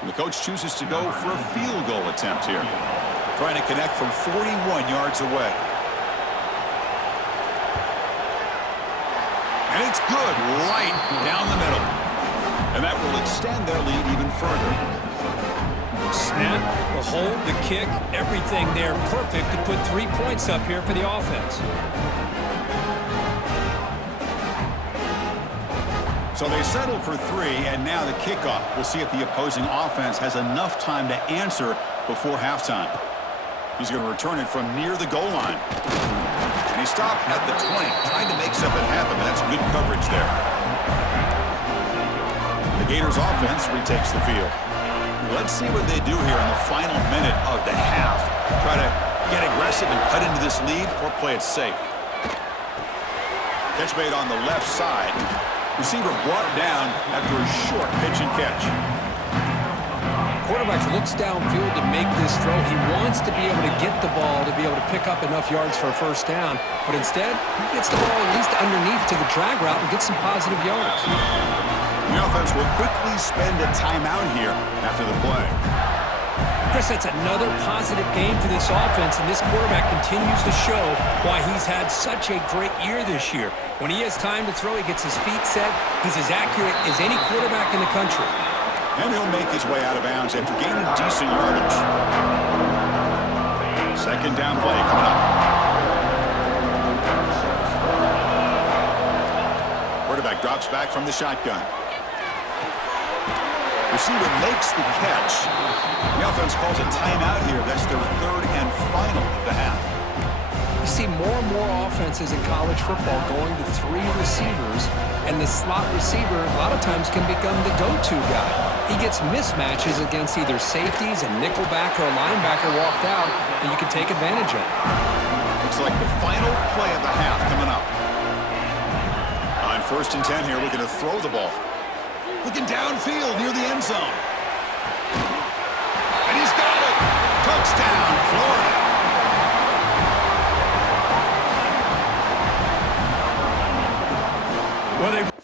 And the coach chooses to go for a field goal attempt here. Trying to connect from 41 yards away. And it's good, right down the middle. And that will extend their lead even further. Snap, the hold, the kick, everything there perfect to put 3 points up here for the offense. So they settle for 3, and now the kickoff. We'll see if the opposing offense has enough time to answer before halftime. He's going to return it from near the goal line. And he stopped at the 20, trying to make something happen, but that's good coverage there. The Gators offense retakes the field. Let's see what they do here in the final minute of the half. Try to get aggressive and cut into this lead, or play it safe. Catch made on the left side. Receiver brought down after a short pitch and catch. Quarterback looks downfield to make this throw. He wants to be able to get the ball to be able to pick up enough yards for a first down. But instead, he gets the ball at least underneath to the drag route and gets some positive yards. The offense will quickly spend a timeout here after the play. Chris, that's another positive game for this offense, and this quarterback continues to show why he's had such a great year this year. When he has time to throw, he gets his feet set. He's as accurate as any quarterback in the country. And he'll make his way out of bounds after gaining decent yardage. Second down play coming up. Quarterback drops back from the shotgun. Receiver makes the catch. The offense calls a timeout here. That's their third and final of the half. You see more and more offenses in college football going to 3 receivers, and the slot receiver a lot of times can become the go-to guy. He gets mismatches against either safeties, a nickelback, or a linebacker walked out, and you can take advantage of it. Looks like the final play of the half coming up. On 1st and 10 here, looking to throw the ball. Looking downfield near the end zone. And he's got it. Touchdown, Florida. Well, they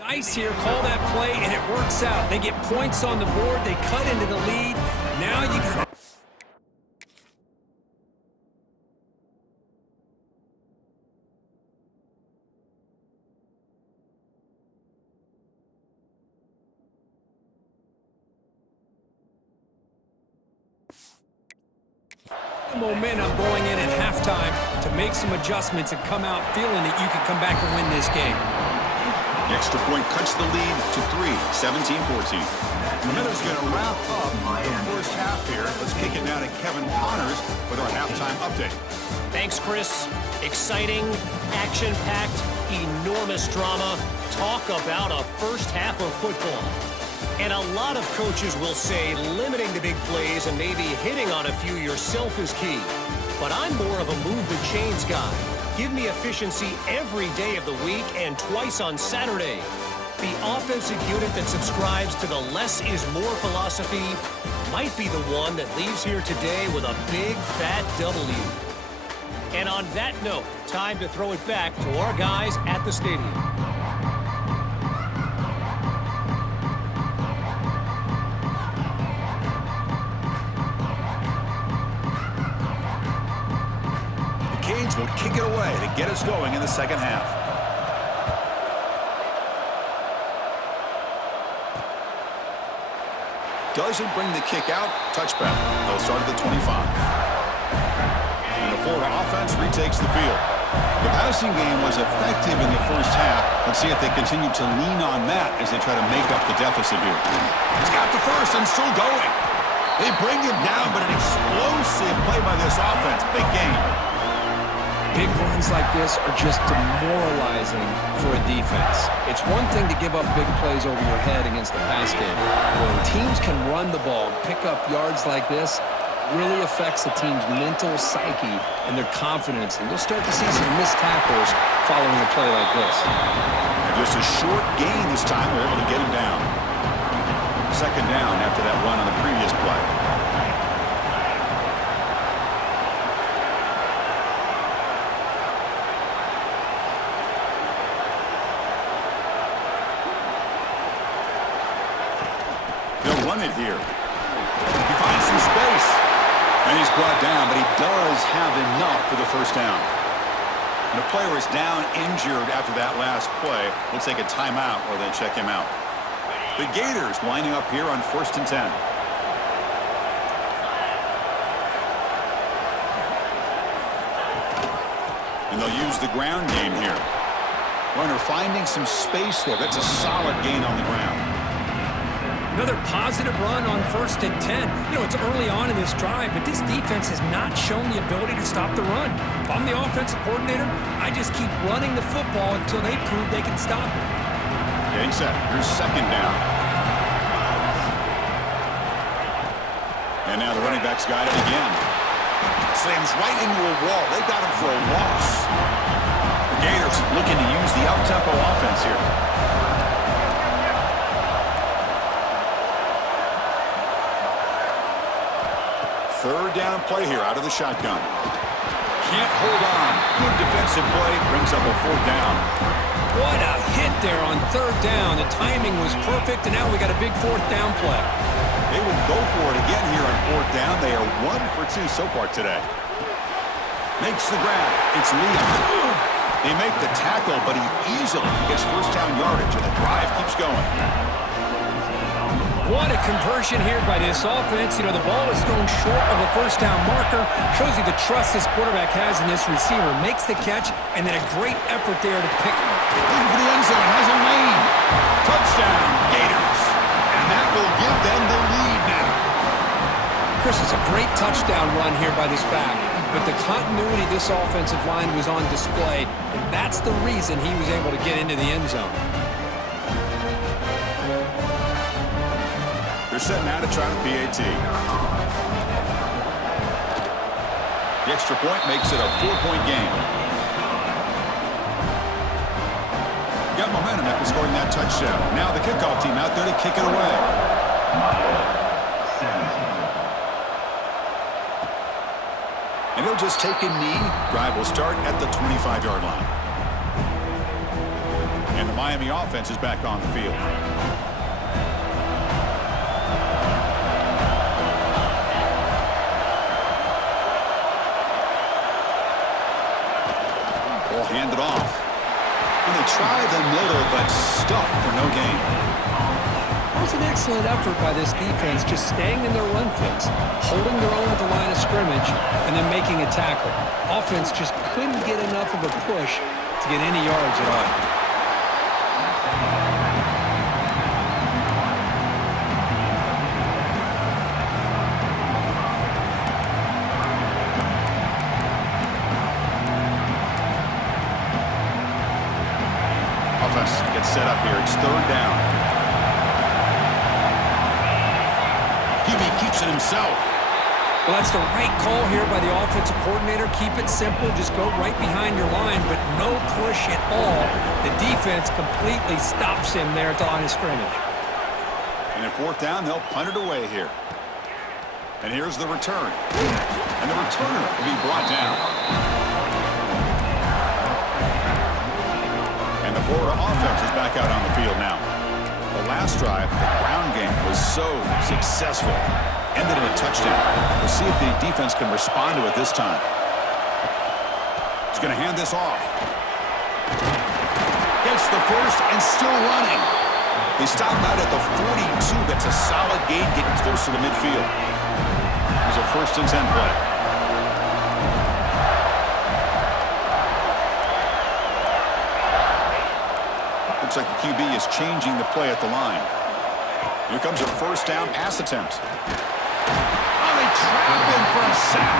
Nice here, call that play, and it works out. They get points on the board, they cut into the lead. Now you got momentum going in at halftime to make some adjustments and come out feeling that you can come back and win this game. The extra point cuts the lead to 3, 17-14. Momentum's going to wrap up the first half here. Let's kick it now to Kevin Connors with our halftime update. Thanks, Chris. Exciting, action-packed, enormous drama. Talk about a first half of football. And a lot of coaches will say limiting the big plays and maybe hitting on a few yourself is key. But I'm more of a move the chains guy. Give me efficiency every day of the week and twice on Saturday. The offensive unit that subscribes to the less is more philosophy might be the one that leaves here today with a big fat W. And on that note, time to throw it back to our guys at the stadium. The Canes will kick it away to get us going in the second half. Doesn't bring the kick out. Touchback. They'll start at the 25. And the Florida offense retakes the field. The passing game was effective in the first half. Let's see if they continue to lean on that as they try to make up the deficit here. He's got the first and still going. They bring him down, but an explosive play by this offense. Big game. Big runs like this are just demoralizing for a defense. It's one thing to give up big plays over your head against the pass game. When teams can run the ball, pick up yards like this, really affects the team's mental psyche and their confidence. And you'll start to see some missed tackles following a play like this. And just a short gain this time. They're able to get him down. Second down after that run on the previous play. They'll run it here. He finds some space. And he's brought down, but he does have enough for the first down. And the player is down injured after that last play. We'll take a timeout or then check him out. The Gators lining up here on 1st and 10. And they'll use the ground game here. Runner finding some space there. That's a solid gain on the ground. Another positive run on 1st and 10. You know, it's early on in this drive, but this defense has not shown the ability to stop the run. If I'm the offensive coordinator, I just keep running the football until they prove they can stop it. Getting set. Here's second down. And now the running back's got it again. Slams right into a wall. They got him for a loss. The Gators looking to use the up-tempo offense here. Third down play here out of the shotgun. Can't hold on. Good defensive play. Brings up a 4th down. What a hit there on 3rd down. The timing was perfect, and now we got a big 4th down play. They will go for it again here on 4th down. They are 1 for 2 so far today. Makes the grab. It's Leon. They make the tackle, but he easily gets first down yardage, and the drive keeps going. What a conversion here by this offense. You know, the ball is thrown short of a first down marker. Shows you the trust this quarterback has in this receiver. Makes the catch, and then a great effort there to pick him. Looking for the end zone. Has a lane. Touchdown, Gators. And that will give them the lead now. Chris, it's a great touchdown run here by this back. But the continuity of this offensive line was on display, and that's the reason he was able to get into the end zone. They're setting out to try the PAT. The extra point makes it a 4-point game. Got momentum after scoring that touchdown. Now the kickoff team out there to kick it away. And he'll just take a knee. Drive will start at the 25-yard line. And the Miami offense is back on the field. Ball handed off. And they try the middle, but stuffed for no gain. That was an excellent effort by this defense, just staying in their run fix, holding their own at the line of scrimmage, and then making a tackle. Offense just couldn't get enough of a push to get any yards at all. get set up here. It's third down. QB keeps it himself. Well, that's the right call here by the offensive coordinator. Keep it simple. Just go right behind your line, but no push at all. The defense completely stops him there at the line of scrimmage. And at fourth down, they'll punt it away here. And here's the return. And the returner will be brought down. And the Florida offense is back out on the field now. The last drive, the ground game was so successful. Ended in a touchdown. We'll see if the defense can respond to it this time. He's going to hand this off. Gets the first and still running. They stop out at the 42. That's a solid gain getting close to the midfield. There's a first and 10 play. Looks like the QB is changing the play at the line. Here comes a first down pass attempt. Oh, they trap him for a sack.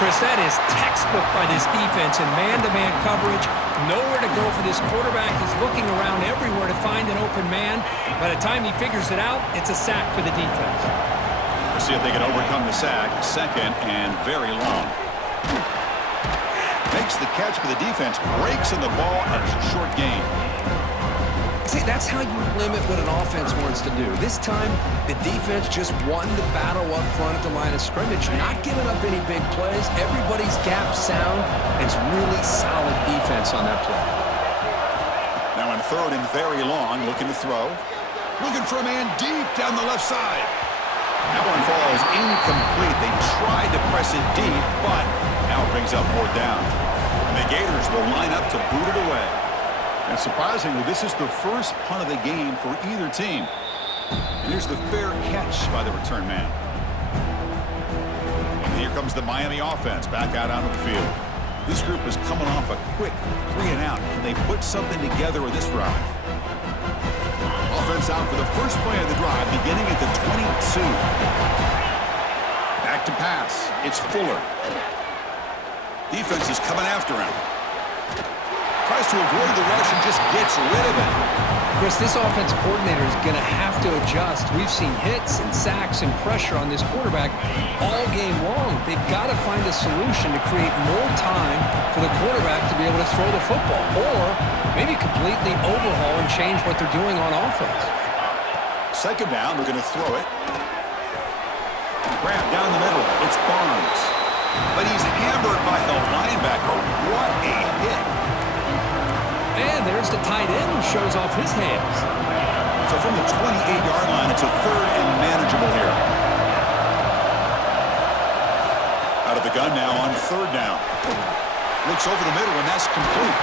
Chris, that is textbook by this defense in man-to-man coverage. Nowhere to go for this quarterback. He's looking around everywhere to find an open man. By the time he figures it out, it's a sack for the defense. We'll see if they can overcome the sack. Second and very long. Makes the catch for the defense. Breaks in the ball, and it's a short gain. See, that's how you limit what an offense wants to do. This time, the defense just won the battle up front at the line of scrimmage, not giving up any big plays. Everybody's gap sound. It's really solid defense on that play. Now on third and very long, looking to throw. Looking for a man deep down the left side. That one falls incomplete. They tried to press it deep, but now it brings up fourth down. And the Gators will line up to boot it away. And surprisingly, this is the first punt of the game for either team. And here's the fair catch by the return man. And here comes the Miami offense back out onto the field. This group is coming off a quick 3 and out. Can they put something together with this drive? Offense out for the first play of the drive, beginning at the 22. Back to pass. It's Fuller. Defense is coming after him. Tries to avoid the rush and just gets rid of it. Chris, this offense coordinator is going to have to adjust. We've seen hits and sacks and pressure on this quarterback all game long. They've got to find a solution to create more time for the quarterback to be able to throw the football, or maybe completely overhaul and change what they're doing on offense. Second down, we're going to throw it. Grab down the middle. It's Barnes. But he's hammered by the linebacker. What a hit. And there's the tight end who shows off his hands. So from the 28-yard line, it's a third and manageable here. Out of the gun now on third down. Looks over the middle, and that's complete.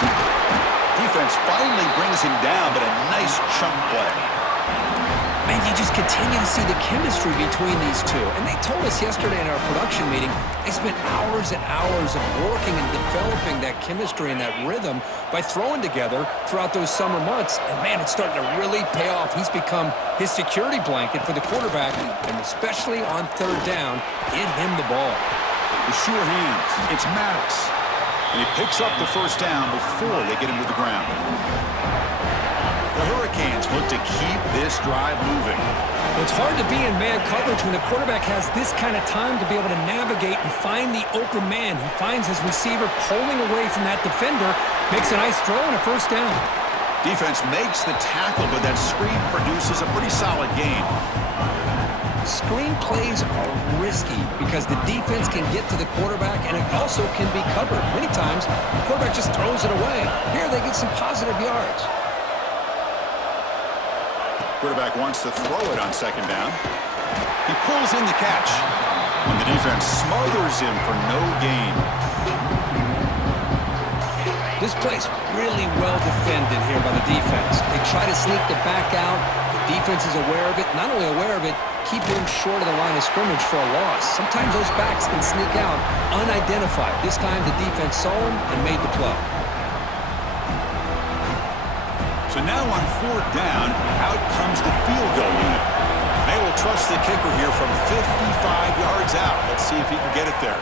Defense finally brings him down, but a nice chunk play. Man, you just continue to see the chemistry between these two. And they told us yesterday in our production meeting, they spent hours and hours of working and developing that chemistry and that rhythm by throwing together throughout those summer months. And man, it's starting to really pay off. He's become his security blanket for the quarterback, and especially on third down, get him the ball. The sure hands. It's Maddox. And he picks up the first down before they get him to the ground. The Hurricanes look to keep this drive moving. It's hard to be in man coverage when the quarterback has this kind of time to be able to navigate and find the open man. He finds his receiver pulling away from that defender, makes a nice throw and a first down. Defense makes the tackle, but that screen produces a pretty solid gain. Screen plays are risky because the defense can get to the quarterback, and it also can be covered. Many times, the quarterback just throws it away. Here, they get some positive yards. Quarterback wants to throw it on second down. He pulls in the catch. And the defense smothers him for no gain. This play's really well defended here by the defense. They try to sneak the back out. The defense is aware of it. Not only aware of it, keep him short of the line of scrimmage for a loss. Sometimes those backs can sneak out unidentified. This time the defense saw him and made the play. So now on fourth down, out comes the field goal unit. They will trust the kicker here from 55 yards out. Let's see if he can get it there.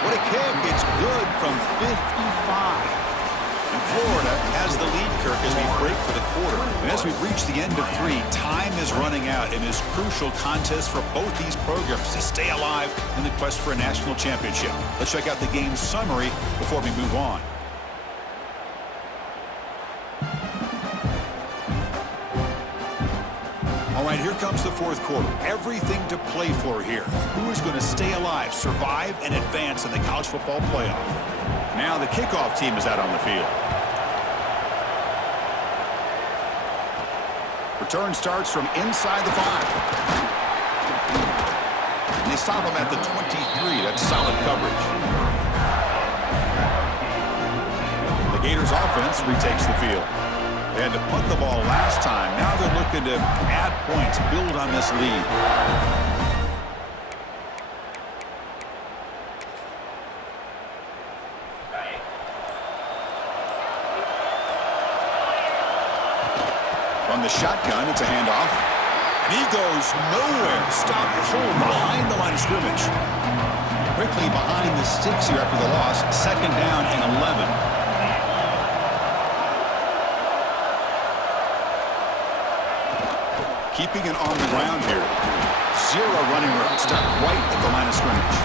What a kick. It's good from 55. And Florida has the lead, Kirk, as we break for the quarter. And as we reach the end of 3, time is running out in this crucial contest for both these programs to stay alive in the quest for a national championship. Let's check out the game summary before we move on. All right, here comes the fourth quarter. Everything to play for here. Who is going to stay alive, survive, and advance in the college football playoff? Now the kickoff team is out on the field. Return starts from inside the 5. And they stop him at the 23. That's solid coverage. The Gators offense retakes the field. They had to punt the ball last time. Now they're looking to add points, build on this lead. From the shotgun, it's a handoff. And he goes nowhere. Stop pulled behind the line of scrimmage. Quickly behind the sticks here after the loss. 2nd down and 11. Keeping it on the ground here. 0 running room. Stop right at the line of scrimmage.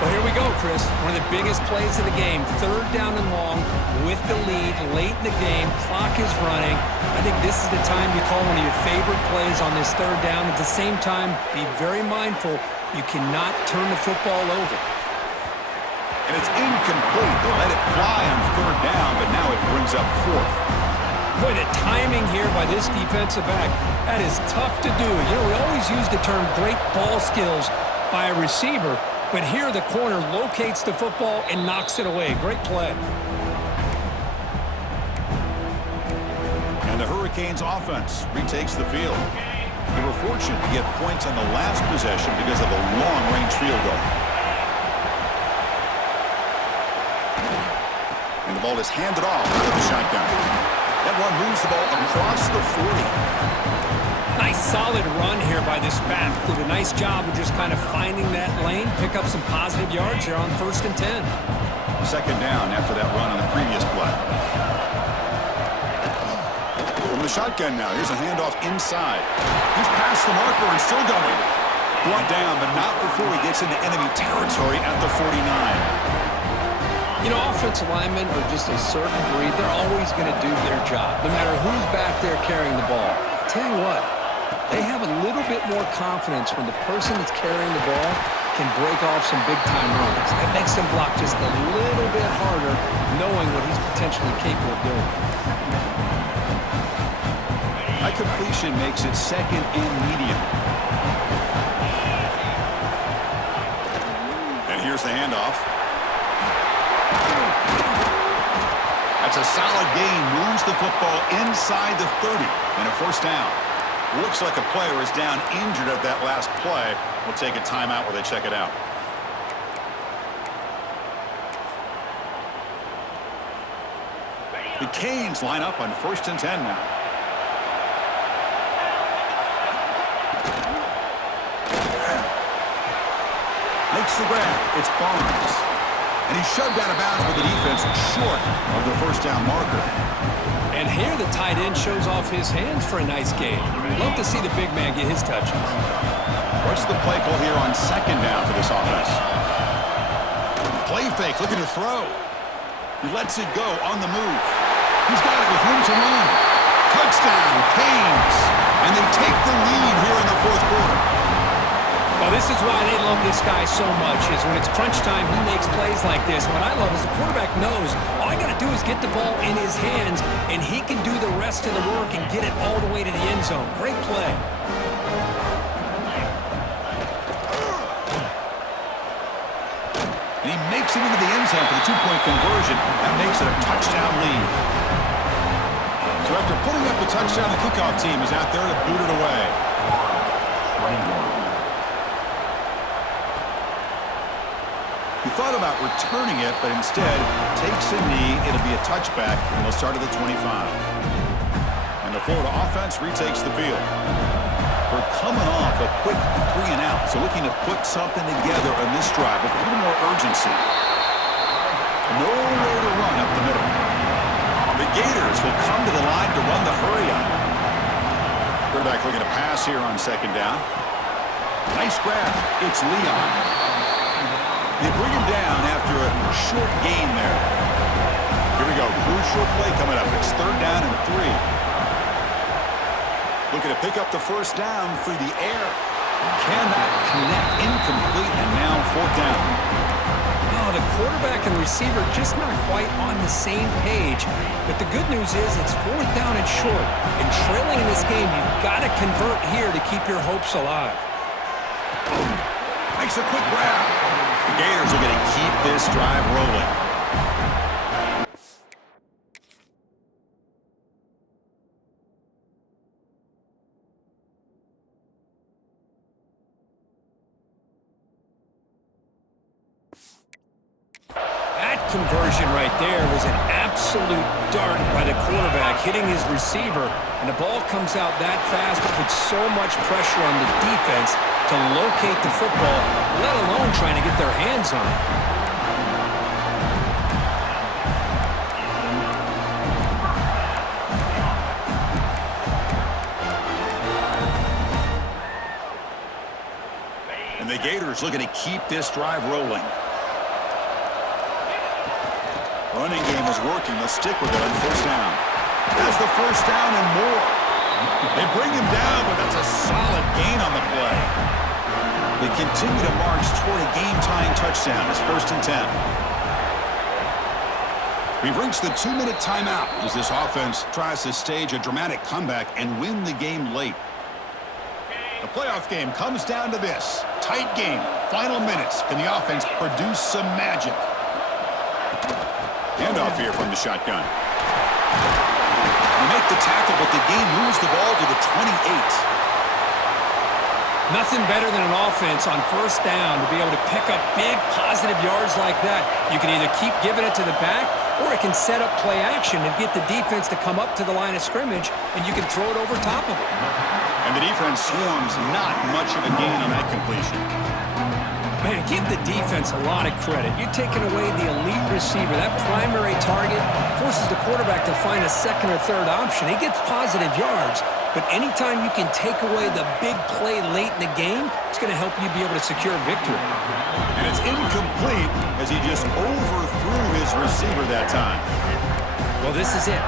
Well, here we go, Chris. One of the biggest plays of the game. 3rd down and long with the lead late in the game. Clock is running. I think this is the time you call one of your favorite plays on this 3rd down. At the same time, be very mindful. You cannot turn the football over. And it's incomplete. They let it fly on 3rd down, but now it brings up 4th. Boy, the timing here by this defensive back, that is tough to do. You know, we always use the term great ball skills by a receiver, but here the corner locates the football and knocks it away. Great play. And the Hurricanes offense retakes the field. They were fortunate to get points on the last possession because of a long-range field goal. And the ball is handed off out of the shotgun. That one moves the ball across the 40. Nice solid run here by this back. Did a nice job of just kind of finding that lane, pick up some positive yards here on 1st and 10. 2nd down after that run on the previous play. From the shotgun now, here's a handoff inside. He's past the marker and still going. Brought down, but not before he gets into enemy territory at the 49. You know, offensive linemen are just a certain breed. They're always going to do their job, no matter who's back there carrying the ball. I'll tell you what, they have a little bit more confidence when the person that's carrying the ball can break off some big-time runs. That makes them block just a little bit harder, knowing what he's potentially capable of doing. High completion makes it 2nd and medium. And here's the handoff. That's a solid gain. Moves the football inside the 30 and a 1st down. Looks like a player is down injured at that last play. We'll take a timeout while they check it out. The Canes line up on 1st and 10 now. Makes the grab. It's Barnes. And he's shoved out of bounds with the defense short of the 1st down marker. And here the tight end shows off his hands for a nice game. Love to see the big man get his touches. What's the play call here on 2nd down for this offense? Play fake, looking to throw. He lets it go on the move. He's got it with room to run. Touchdown, Canes. And they take the lead here in the 4th quarter. Well, this is why they love this guy so much, is when it's crunch time, he makes plays like this. What I love is the quarterback knows all I got to do is get the ball in his hands, and he can do the rest of the work and get it all the way to the end zone. Great play. And he makes it into the end zone for the 2-point conversion. That makes it a touchdown lead. So after putting up the touchdown, the kickoff team is out there to boot it away. He thought about returning it, but instead takes a knee. It'll be a touchback, and they'll start at the 25. And the Florida offense retakes the field. We're coming off a quick 3 and out, so looking to put something together on this drive with a little more urgency. Nowhere to run up the middle. Gators will come to the line to run the hurry up. Quarterback looking to pass here on second down. Nice grab. It's Leon. They bring him down after a short gain there. Here we go. Crucial play coming up. It's third down and 3. Looking to pick up the first down through the air. Cannot connect. Incomplete, and now fourth down. Oh, the quarterback and receiver just not quite on the same page. But the good news is it's fourth down and short. And trailing in this game, you've got to convert here to keep your hopes alive. Makes a quick grab. The Gators are going to keep this drive rolling. Conversion right there was an absolute dart by the quarterback, hitting his receiver, and the ball comes out that fast. It puts so much pressure on the defense to locate the football, let alone trying to get their hands on it. And the Gators looking to keep this drive rolling. Running game is working. They'll stick with it on first down. That's the first down and more. They bring him down, but that's a solid gain on the play. They continue to march toward a game-tying touchdown. It's first and 10. We've reached the 2-minute timeout as this offense tries to stage a dramatic comeback and win the game late. The playoff game comes down to this. Tight game. Final minutes. Can the offense produce some magic? Handoff here from the shotgun. They make the tackle, but the game moves the ball to the 28. Nothing better than an offense on first down to be able to pick up big positive yards like that. You can either keep giving it to the back, or it can set up play action and get the defense to come up to the line of scrimmage, and you can throw it over top of it. And the defense swarms, not much of a gain on that completion. Man, give the defense a lot of credit. You're taking away the elite receiver. That primary target forces the quarterback to find a second or third option. He gets positive yards, but anytime you can take away the big play late in the game, it's going to help you be able to secure victory. And it's incomplete as he just overthrew his receiver that time. Well, this is it.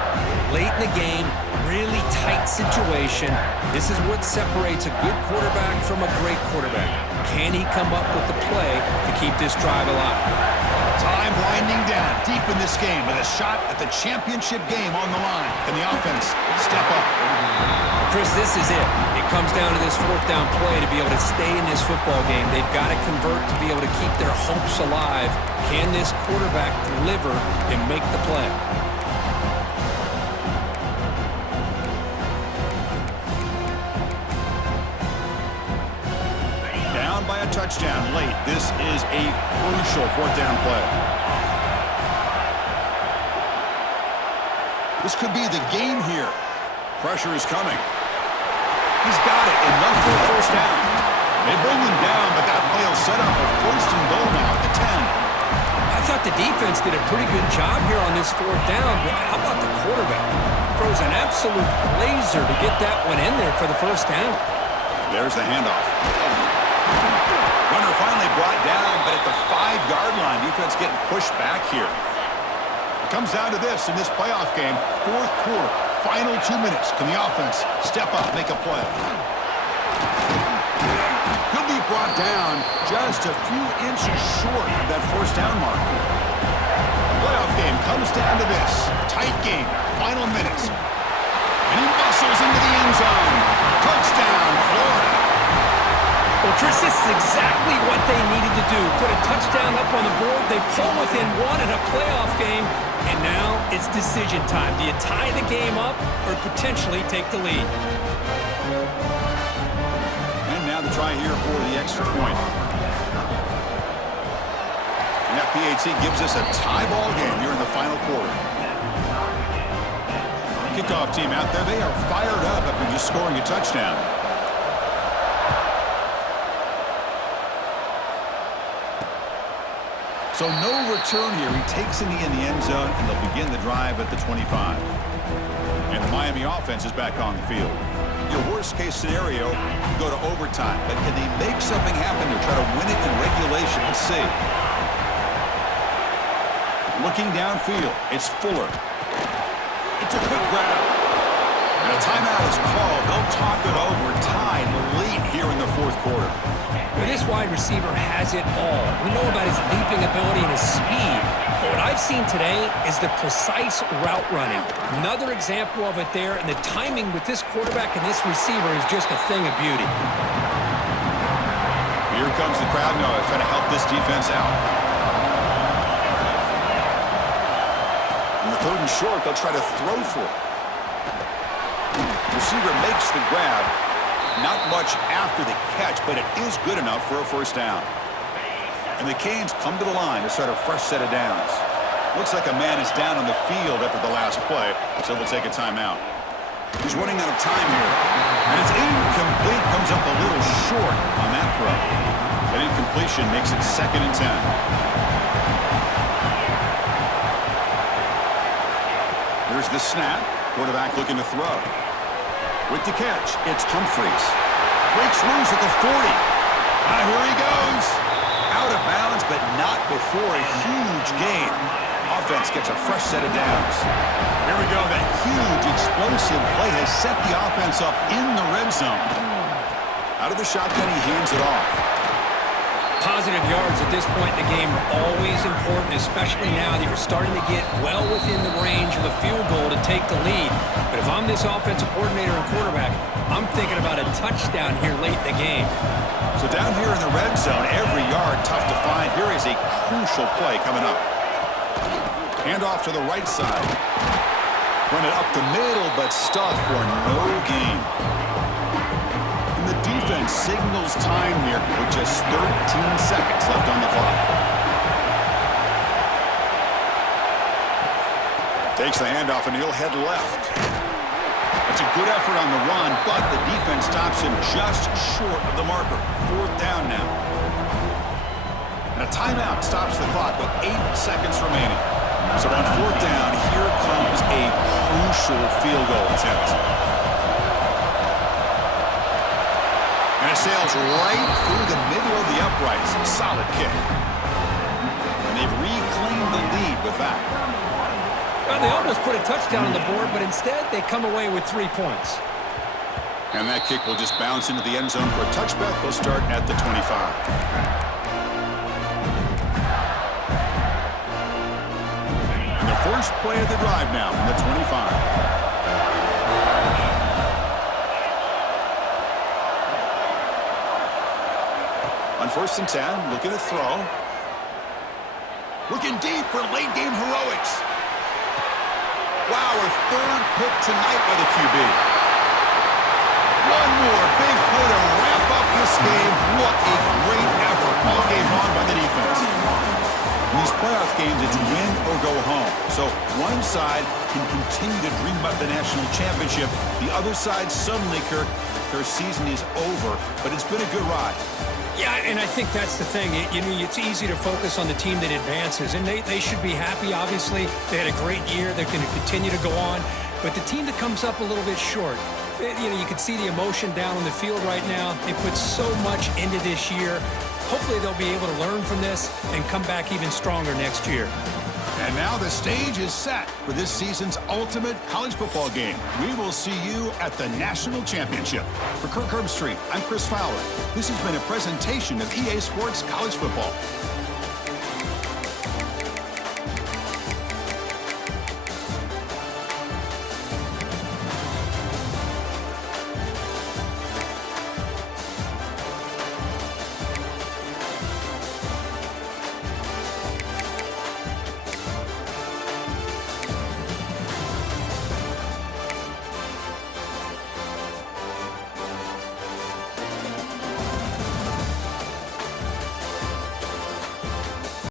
Late in the game, really tight situation. This is what separates a good quarterback from a great quarterback. Can he come up with the play to keep this drive alive? Time winding down deep in this game with a shot at the championship game on the line. Can the offense step up? Chris, this is it. It comes down to this fourth down play to be able to stay in this football game. They've got to convert to be able to keep their hopes alive. Can this quarterback deliver and make the play? By a touchdown late. This is a crucial fourth down play. This could be the game here. Pressure is coming. He's got it. Enough for a first down. They bring him down, but that play will set up a first and goal now at the 10. I thought the defense did a pretty good job here on this fourth down, but how about the quarterback? Throws an absolute laser to get that one in there for the first down. There's the handoff. Runner finally brought down, but at the 5-yard line, defense getting pushed back here. It comes down to this in this playoff game, fourth quarter, final 2 minutes. Can the offense step up, make a play? Could be brought down just a few inches short of that first down mark. The playoff game comes down to this. Tight game, final minutes. And he muscles into the end zone. Touchdown, Florida. Well, Chris, this is exactly what they needed to do. Put a touchdown up on the board. They pull within one in a playoff game, and now it's decision time. Do you tie the game up or potentially take the lead? And now the try here for the extra point. And that PAT gives us a tie ball game here in the final quarter. Kickoff team out there, they are fired up after just scoring a touchdown. So no return here. He takes it in the end zone, and they'll begin the drive at the 25. And the Miami offense is back on the field. Your worst-case scenario, you go to overtime. But can they make something happen to try to win it in regulation? Let's see. Looking downfield, it's Fuller. It's a quick grab. And a timeout is called. They'll talk it over, tied late here in the fourth quarter. Well, this wide receiver has it all. We know about his leaping ability and his speed, but what I've seen today is the precise route running. Another example of it there, and the timing with this quarterback and this receiver is just a thing of beauty. Here comes the crowd noise, trying to help this defense out. On the 3rd and short, they'll try to throw for it. Receiver makes the grab. Not much after the catch, but it is good enough for a first down. And the Canes come to the line to start a fresh set of downs. Looks like a man is down on the field after the last play, so we'll take a timeout. He's running out of time here. And it's incomplete, comes up a little short on that throw. That incompletion makes it 2nd and 10. Here's the snap. Quarterback looking to throw. With the catch, it's Humphries. Breaks loose at the 40. Here he goes. Out of bounds, but not before a huge gain. Offense gets a fresh set of downs. Here we go. That huge explosive play has set the offense up in the red zone. Out of the shotgun, he hands it off. Positive yards at this point in the game are always important, especially now that you're starting to get well within the range of a field goal to take the lead. But if I'm this offensive coordinator and quarterback, I'm thinking about a touchdown here late in the game. So down here in the red zone, every yard tough to find. Here is a crucial play coming up. Handoff to the right side. Run it up the middle, but stuffed for no gain. And the defense signals time here with just 13 seconds left on the clock. Takes the handoff, and he'll head left. That's a good effort on the run, but the defense stops him just short of the marker. 4th down now. And a timeout stops the clock with 8 seconds remaining. So on 4th down, here comes a crucial field goal attempt. And it sails right through the middle of the uprights. Solid kick. And they've reclaimed the lead with that. Well, they almost put a touchdown on the board, but instead they come away with 3 points. And that kick will just bounce into the end zone for a touchback. They'll start at the 25. And the first play of the drive now from the 25. On 1st and 10, looking to throw. Looking deep for late game heroics. Wow, a 3rd pick tonight by the QB. One more big play to wrap up this game. What a great effort all game long by the defense. In these playoff games, it's win or go home. So one side can continue to dream about the national championship. The other side suddenly, Kirk, their season is over, but it's been a good ride. Yeah, and I think that's the thing. It's easy to focus on the team that advances, and they should be happy, obviously. They had a great year. They're going to continue to go on. But the team that comes up a little bit short, you can see the emotion down on the field right now. They put so much into this year. Hopefully they'll be able to learn from this and come back even stronger next year. And now the stage is set for this season's ultimate college football game. We will see you at the National Championship. For Kirk Herbstreit, I'm Chris Fowler. This has been a presentation of EA Sports College Football.